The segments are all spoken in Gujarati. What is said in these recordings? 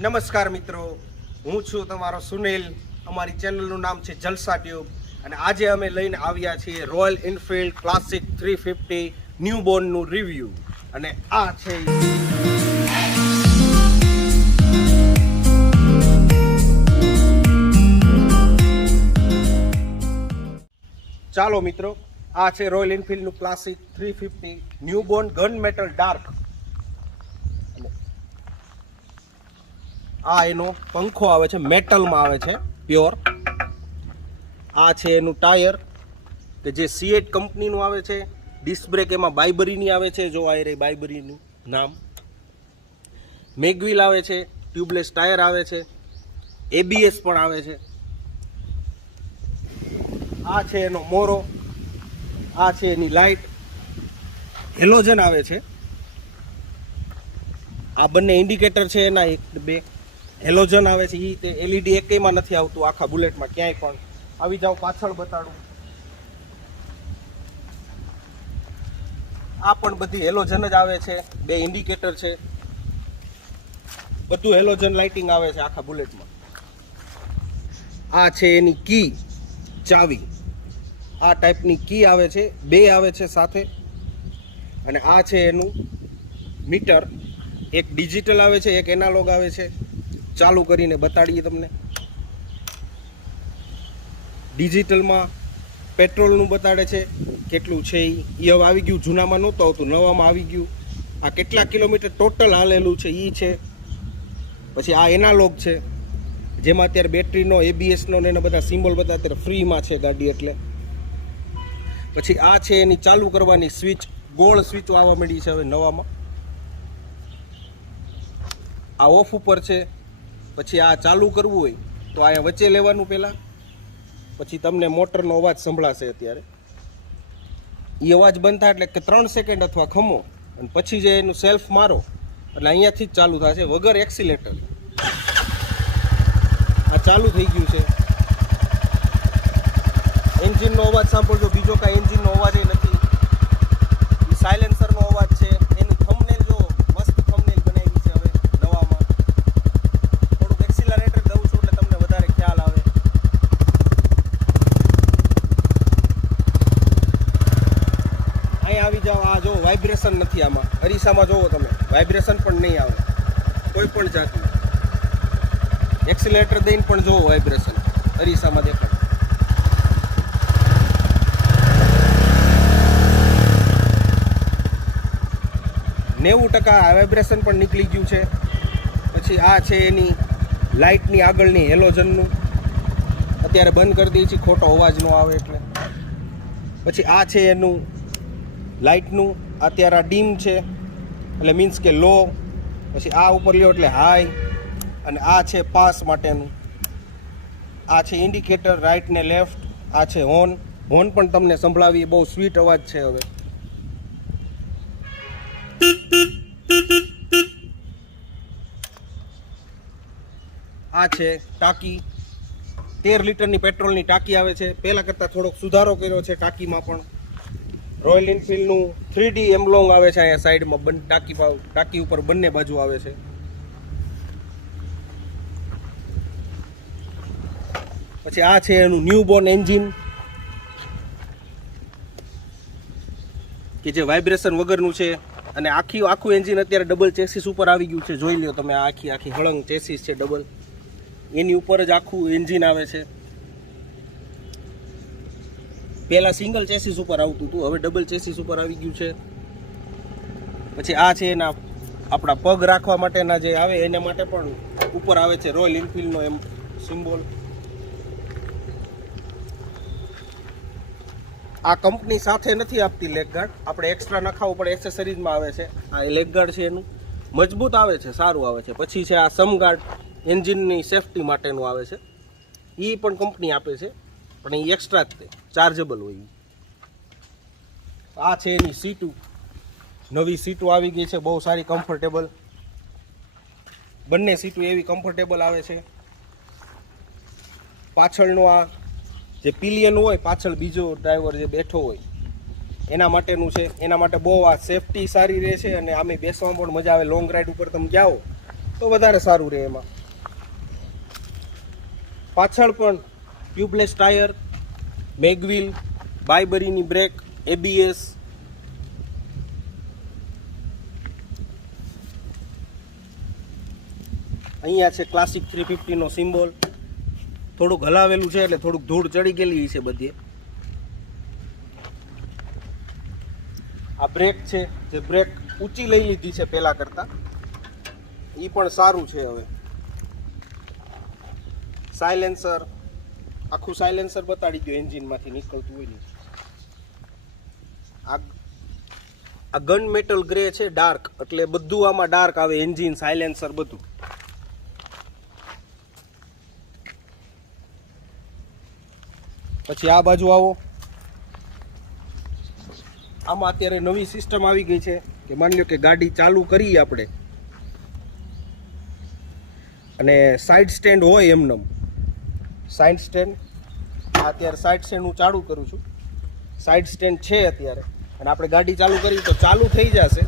નમસ્કાર મિત્રો. હું છું તમારો સુનિલ. અમારી ચેનલનું નામ છે જલસા ટ્યુબ. અને આજે અમે લઈને આવ્યા છીએ Royal Enfield Classic three fifty new બોર્નનું review અને આ છે ચાલો મિત્રો, આ છે Royal એનફિલ્ડનું Classic three fifty newborn gun metal dark આ એનો પંખો આવે છે, મેટલમાં આવે છે, પ્યોર. આ છે એનું ટાયર, કે જે સીએટ કંપનીનું આવે છે, ડિસ્ક બ્રેક એમાં બાયબરીની આવે છે, જો આ બાયબરીનું નામ. મેગવિલ આવે છે, ટ્યુબલેસ ટાયર આવે છે એબીએસ પણ આવે છે. આ છે એનો મોરો, આ છે એની લાઇટ. હેલોજન આવે છે. આ બંને ઇન્ડિકેટર છે, એના એક બે. હેલોજન આવે છે એ તે એલઈડી એકમાં નથી આવતું, આખા બુલેટમાં ક્યાંય પણ. આવી જાઓ, પાછળ બતાડું. આ પણ બધી હેલોજન જ આવે છે, બે ઇન્ડિકેટર છે. બધું હેલોજન લાઇટિંગ આવે છે આખા બુલેટમાં. આ છે એની કી, ચાવી. આ ટાઈપની કી આવે છે, બે આવે છે સાથે. અને આ છે એનું મીટર. એક ડિજિટલ આવે છે, એક એનાલોગ આવે છે. ચાલુ કરીને બતાડીએ તમને. ડિજિટલમાં પેટ્રોલનું બતાડે છે. કેટલું છે એ હવે આવી ગયું, જૂનામાં નહોતું આવતું, નવામાં આવી ગયું. આ કેટલા કિલોમીટર ટોટલ હાલેલું છે એ છે. પછી આ એનાલોગ છે. જેમાં અત્યારે બેટરીનો એબીએસનો ને એના બધા સિમ્બોલ બધા અત્યારે ફ્રીમાં છે ગાડી એટલે. પછી આ છે એની ચાલુ કરવાની સ્વિચ, ગોળ સ્વિચ આવવા મળી છે હવે નવામાં. આ ઓફ ઉપર છે. પછી આ ચાલુ કરવું હોય તો આ વચ્ચે લેવાનું પહેલાં. પછી તમને મોટરનો અવાજ સંભળાશે અત્યારે. એ અવાજ બંધ થાય એટલે કે ત્રણ સેકન્ડ અથવા ખમો. અને પછી જે એનું સેલ્ફ મારો. એટલે અહીંયાથી જ ચાલુ થશે વગર એક્સિલેટર આ ચાલુ થઈ ગયું છે. એન્જિનનો અવાજ સાંભળજો. બીજો કાંઈ એન્જિનનો અવાજ એ નથી. એ સાયલેન્સરનો અવાજ છે એનું થંબનેલ જો મસ્ત થંબનેલ બનાવી છે હવે નવામાં થોડુંક એક્સિલરેટર દઉં છું એટલે તમને વધારે ખ્યાલ આવે અહીં આવી જાઓ, આ જો વાઇબ્રેશન નથી આમાં. અરીસામાં જોવો તમે વાઇબ્રેશન પણ નહીં આવે. કોઈ પણ જાતનું. એક્સિલેટર દઈને પણ જોવો વાઇબ્રેશન અરીસામાં દેખાય. નેવું ટકા વાઇબ્રેશન પણ નીકળી ગયું છે. પછી આ છે એની લાઇટની આગળની હેલોજનનું. અત્યારે બંધ કરી દઈએ છીએ, ખોટો અવાજ ન આવે એટલે. પછી આ છે એનું લાઇટનું અત્યારે આ ડીમ છે. એટલે મીન્સ કે લો. પછી આ ઉપર લ્યો એટલે હાઈ અને આ છે પાસ માટેનું. આ છે ઇન્ડિકેટર રાઇટ ને લેફ્ટ આ છે હોર્ન હોર્ન પણ તમને સંભળાવી બહુ સ્વીટ અવાજ છે હવે. આ છે ટાંકી. તેર લીટરની પેટ્રોલની ટાંકી આવે છે. પહેલાં કરતાં થોડોક સુધારો કર્યો છે ટાંકીમાં પણ. રોયલ એન્ફિલ્ડનું થ્રી ડી એમલોંગ આવે છે અહીંયા સાઈડમાં બંને ટાંકી ટાંકી ઉપર બંને બાજુ આવે છે. પછી આ છે એનું ન્યૂ બોર્ન એન્જિન કે જે વાઇબ્રેશન વગરનું છે. અને આખી આખું એન્જિન અત્યારે ડબલ ચેસીસ ઉપર આવી ગયું છે. જોઈ લો તમે આખી આખી હળંગ ચેસીસ છે ડબલ એની ઉપર જ આખું એન્જિન આવે છે. પહેલા સિંગલ ચેસીસ ઉપર આવતું હતું, હવે ડબલ ચેસીસ ઉપર આવી ગયું છે. પછી આ છે એના આપણા પગ રાખવા માટેના જે આવે, એના માટે પણ ઉપર આવે છે રોયલ એનફિલ્ડનો એમ સિમ્બોલ આ કંપની સાથે નથી આપતી લેગ ગાર્ડ આપણે એક્સ્ટ્રા નખાવું પડે એક્સેસરીઝમાં આવે છે. આ લેગ ગાર્ડ છે એનું. મજબૂત આવે છે, સારું આવે છે. પછી છે આ સમ ગાર્ડ એન્જિનની સેફટી માટેનું આવે છે. એ પણ કંપની આપે છે. પણ એ એક્સ્ટ્રા જ તે ચાર્જેબલ હોય. આ છે એની સીટું. નવી સીટો આવી ગઈ છે, બહુ સારી કમ્ફર્ટેબલ બંને સીટો એવી કમ્ફર્ટેબલ આવે છે. પાછળનો આ જે પિલિયન હોય, પાછળ બીજો ડ્રાઈવર જે બેઠો હોય, એના માટેનું છે. એના માટે બહુ આ સેફટી સારી રહે છે અને આમે બેસવામાં પણ મજા આવે. લોંગ રાઈડ ઉપર તમે જાઓ, તો વધારે સારું રહે એમાં. પાછળ પણ ટ્યુબલેસ ટાયર મેગવિલ બાયબરીની બ્રેક એબીએસ અહીંયા છે ક્લાસિક થ્રી ફિફ્ટીનો સિમ્બોલ થોડુંક હલાવેલું છે એટલે થોડુંક ધૂળ ચડી ગયેલી છે બધી. આ બ્રેક છે, જે બ્રેક ઊંચી લઈ લીધી છે પહેલાં કરતાં. એ પણ સારું છે હવે. સાયલેન્સર આખું સાયલેન્સર બતાડી દો એન્જિનમાંથી નીકળતું હોય ને. આ આ ગન મેટલ ગ્રે છે ડાર્ક એટલે બધું આમાં ડાર્ક આવે એન્જિન સાયલેન્સર બધું. પછી આ બાજુ આવો. આમાં અત્યારે નવી સિસ્ટમ આવી ગઈ છે કે માની લો કે ગાડી ચાલુ કરીએ આપણે. અને સાઈડ સ્ટેન્ડ હોય એમનેમ. Side stand. અત્યારે સાઈડ સ્ટેન્ડ હું ચાલુ કરું છું. સાઈડ સ્ટેન્ડ છે અત્યારે. અને આપણે ગાડી ચાલુ કરી તો ચાલુ થઈ જશે.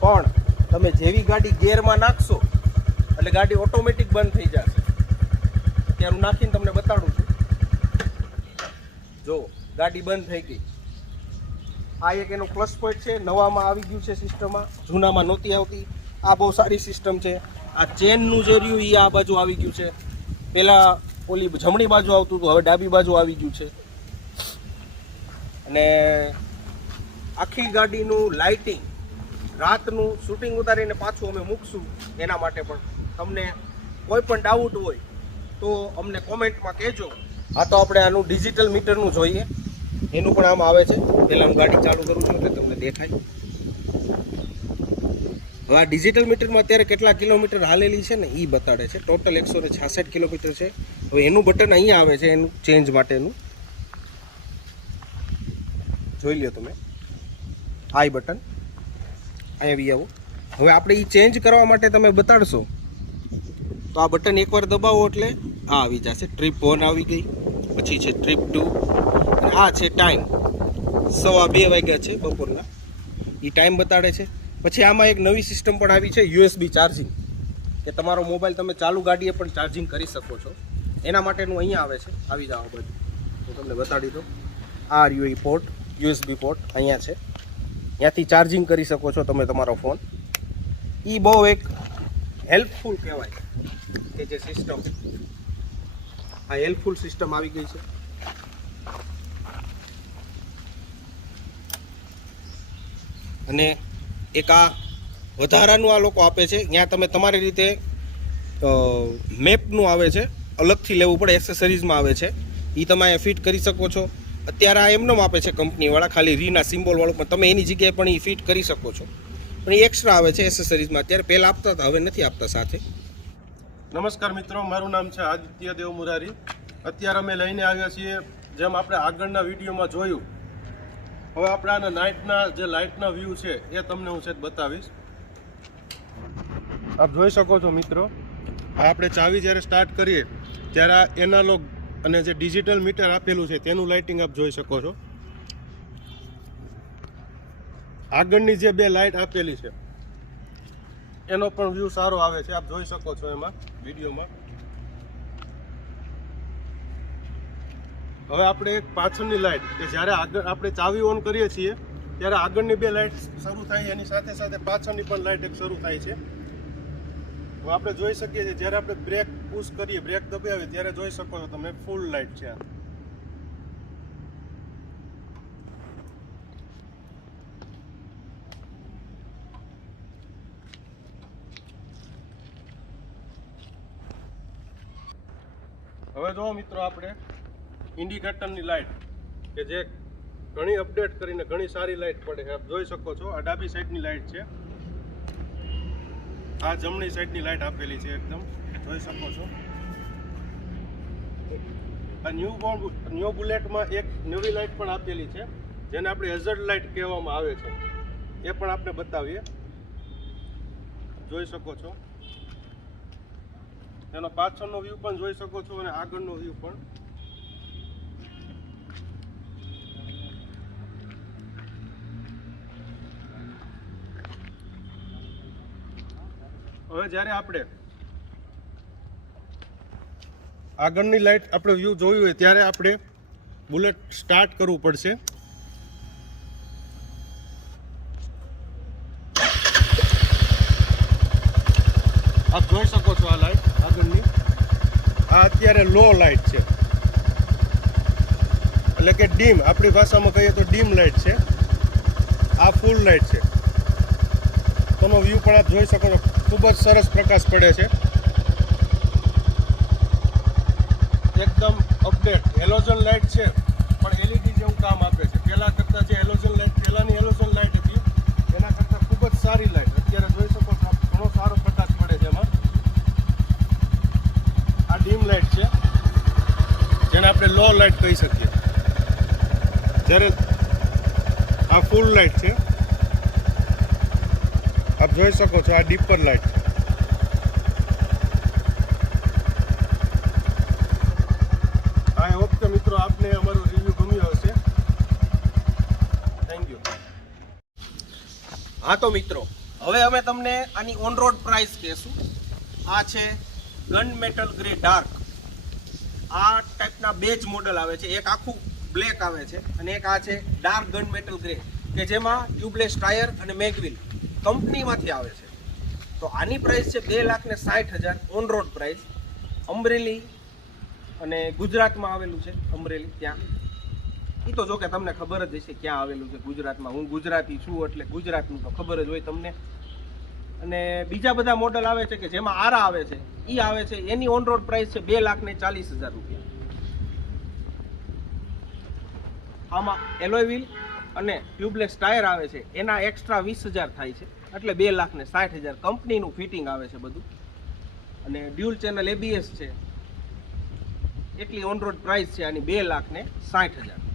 પણ તમે જેવી ગાડી ગેરમાં નાખશો, એટલે ગાડી ઓટોમેટિક બંધ થઈ જશે. અત્યારે હું નાખીને તમને બતાડું છું. જો, ગાડી બંધ થઈ ગઈ. આ એક એનો પ્લસ પોઈન્ટ છે. નવામાં આવી ગયું છે સિસ્ટમમાં જૂનામાં નહોતી આવતી. આ બહુ સારી સિસ્ટમ છે. આ ચેનનું જે રહ્યું એ આ બાજુ આવી ગયું છે. પહેલાં ઓલી જમણી બાજુ આવતું હતું, હવે ડાબી બાજુ આવી ગયું છે. અને આખી ગાડીનું લાઇટિંગ રાતનું શૂટિંગ ઉતારીને પાછું અમે મૂકશું, એના માટે પણ. તમને કોઈ પણ ડાઉટ હોય, તો અમને કોમેન્ટમાં કહેજો. આ તો આપણે આનું ડિજિટલ મીટરનું જોઈએ. એનું પણ આમ આવે છે. પહેલાં હું ગાડી ચાલુ કરું છું, એટલે તમને દેખાય. હવે આ ડિજિટલ મીટરમાં અત્યારે કેટલા કિલોમીટર હાલેલી છે ને એ બતાડે છે. ટોટલ એકસો ને છાસઠ કિલોમીટર છે. હવે એનું બટન અહીંયા આવે છે, એનું ચેન્જ માટેનું. જોઈ લ્યો તમે. આઈ બટન અહીંયા આવી આવો. હવે આપણે એ ચેન્જ કરવા માટે તમે બતાડશો. તો આ બટન એકવાર દબાવો એટલે આ આવી જશે. ટ્રીપ વન આવી ગઈ. પછી છે ટ્રીપ ટુ અને આ છે ટાઈમ સવા બે વાગ્યા છે બપોરના. એ ટાઈમ બતાડે છે. પછી આમાં એક નવી સિસ્ટમ પણ આવી છે યુએસબી ચાર્જિંગ કે તમારો મોબાઈલ તમે ચાલુ ગાડીએ પણ ચાર્જિંગ કરી શકો છો. એના માટેનું અહીંયા આવે છે. આવી જાઓ બધું. હું તમને બતાડી દઉં. આ રહ્યું એ પોર્ટ યુએસબી પોર્ટ અહીંયા છે. ત્યાંથી ચાર્જિંગ કરી શકો છો તમે તમારો ફોન એ બહુ એક હેલ્પફુલ કહેવાય કે જે સિસ્ટમ આ હેલ્પફુલ સિસ્ટમ આવી ગઈ છે. અને એક આ વધારાનું આ લોકો આપે છે. ત્યાં તમે તમારી રીતે મેપનું આવે છે. અલગથી લેવું પડે એક્સેસરીઝમાં આવે છે. એ તમે અહીંયા ફિટ કરી શકો છો. અત્યારે આ એમનો આપે છે કંપનીવાળા, ખાલી રીના સિમ્બોલવાળું પણ તમે એની જગ્યાએ પણ એ ફિટ કરી શકો છો. પણ એ એક્સ્ટ્રા આવે છે એસેસરીઝમાં અત્યારે પહેલાં આપતા હતા, હવે નથી આપતા સાથે. નમસ્કાર મિત્રો, મારું નામ છે આદિત્ય દેવ મુરારી. અત્યારે અમે લઈને આવ્યા છીએ, જેમ આપણે આગળના વિડીયોમાં જોયું. હવે આપણે આના નાઇટના જે લાઇટના વ્યૂ છે, એ તમને હું છે બતાવીશ. આપ જોઈ શકો છો મિત્રો આપણે ચાવી જ્યારે સ્ટાર્ટ કરીએ ત્યારે આ એનાલોગ અને જે ડિજિટલ મીટર આપેલું છે, તેનું લાઇટિંગ આપ જોઈ શકો છો. આગળની જે બે લાઇટ આપેલી છે, એનો પણ વ્યૂ સારો આવે છે. આપ જોઈ શકો છો એમાં, વિડીયોમાં. હવે આપણે એક પાછળની લાઇટ કે જ્યારે આગળ આપણે ચાવી ઓન કરીએ છીએ, ત્યારે આગળની બે લાઇટ શરૂ થાય, એની સાથે સાથે પાછળની પણ લાઇટ એક શરૂ થાય છે. આપણે જોઈ શકીએ છીએ, જ્યારે આપણે બ્રેક પુશ કરીએ બ્રેક દબાવીએ, ત્યારે જોઈ શકો છો તમે ફૂલ લાઇટ છે હવે જો મિત્રો આપણે ઇન્ડિકેટરની લાઇટ કે જે ઘણી અપડેટ કરીને ઘણી સારી લાઇટ પડે છે, આપ જોઈ શકો છો, આ ડાબી સાઈડની લાઇટ છે. આ જમણી સાઈડની લાઇટ આપેલી છે એકદમ. જોઈ શકો છો. આ ન્યૂ ન્યૂ બુલેટમાં એક નવી લાઇટ પણ આપેલી છે, જેને આપણે હેઝર્ડ લાઇટ કહેવામાં આવે છે. એ પણ આપણે બતાવીએ. જોઈ શકો છો. એનો પાછળનો વ્યૂ પણ જોઈ શકો છો અને આગળનો વ્યૂ પણ. હવે જ્યારે આપણે આગળની લાઈટ આપણે વ્યૂ જોયું હોય ત્યારે આપણે બુલેટ સ્ટાર્ટ કરવું પડશે. આપ જોઈ શકો છો આ લાઈટ આગળની. આ અત્યારે લો લાઈટ છે. એટલે કે ડીમ આપણી ભાષામાં કહીએ તો ડીમ લાઈટ છે. આ ફૂલ લાઈટ છે. તમે વ્યૂ પણ આપ જોઈ શકો છો. ખૂબ જ સરસ પ્રકાશ પડે છે. એકદમ અપડેટ હેલોજન લાઇટ છે, પણ એલઈડી જેવું કામ આપે છે. પહેલા કરતાં જે હેલોજન લાઇટ પહેલાની હેલોજન લાઇટ હતી, એના કરતાં ખૂબ જ સારી લાઇટ અત્યારે જોઈ શકો છો, ઘણો સારો પ્રકાશ પડે છે એમાં. આ ડીમ લાઇટ છે, જેને આપણે લો લાઇટ કહી શકીએ. જ્યારે આ ફૂલ લાઇટ છે જોઈ શકો છો આ ડીપર લાઇટ છે આઈ હોપ કે મિત્રો આપને અમારો રિવ્યુ ગમ્યો હશે. થેન્ક યુ હા, તો મિત્રો, હવે અમે તમને આની ઓન રોડ પ્રાઇસ કહેશું. આ છે ગન મેટલ ગ્રે ડાર્ક આ ટાઈપના બે જ મોડલ આવે છે. એક આખું બ્લેક આવે છે અને એક આ છે ડાર્ક ગન મેટલ ગ્રે કે જેમાં ટ્યુબલેસ ટાયર અને મેગવિલ કંપનીમાંથી આવે છે. તો આની પ્રાઇસ છે બે લાખ ને સાઠ હજાર ઓન રોડ પ્રાઇસ અમરેલી અને ગુજરાતમાં આવેલું છે અમરેલી ત્યાં. એ તો જો કે તમને ખબર જ હશે ક્યાં આવેલું છે ગુજરાતમાં. હું ગુજરાતી છું એટલે ગુજરાતનું તો ખબર જ હોય તમને. અને બીજા બધા મોડલ આવે છે કે જેમાં આરા આવે છે એ આવે છે. એની ઓન રોડ પ્રાઇસ છે બે લાખ ને ચાલીસ હજાર રૂપિયા. આમાં એલોય વ્હીલ અને ટ્યુબલેસ ટાયર આવે છે. એના એક્સ્ટ્રા વીસ હજાર થાય છે. એટલે બે લાખ ને સાઠ હજાર કંપનીનું ફિટિંગ આવે છે બધું. અને ડ્યુલ ચેનલ એબીએસ છે. એટલી ઓન રોડ પ્રાઇસ છે આની બે લાખ ને સાઠ હજાર.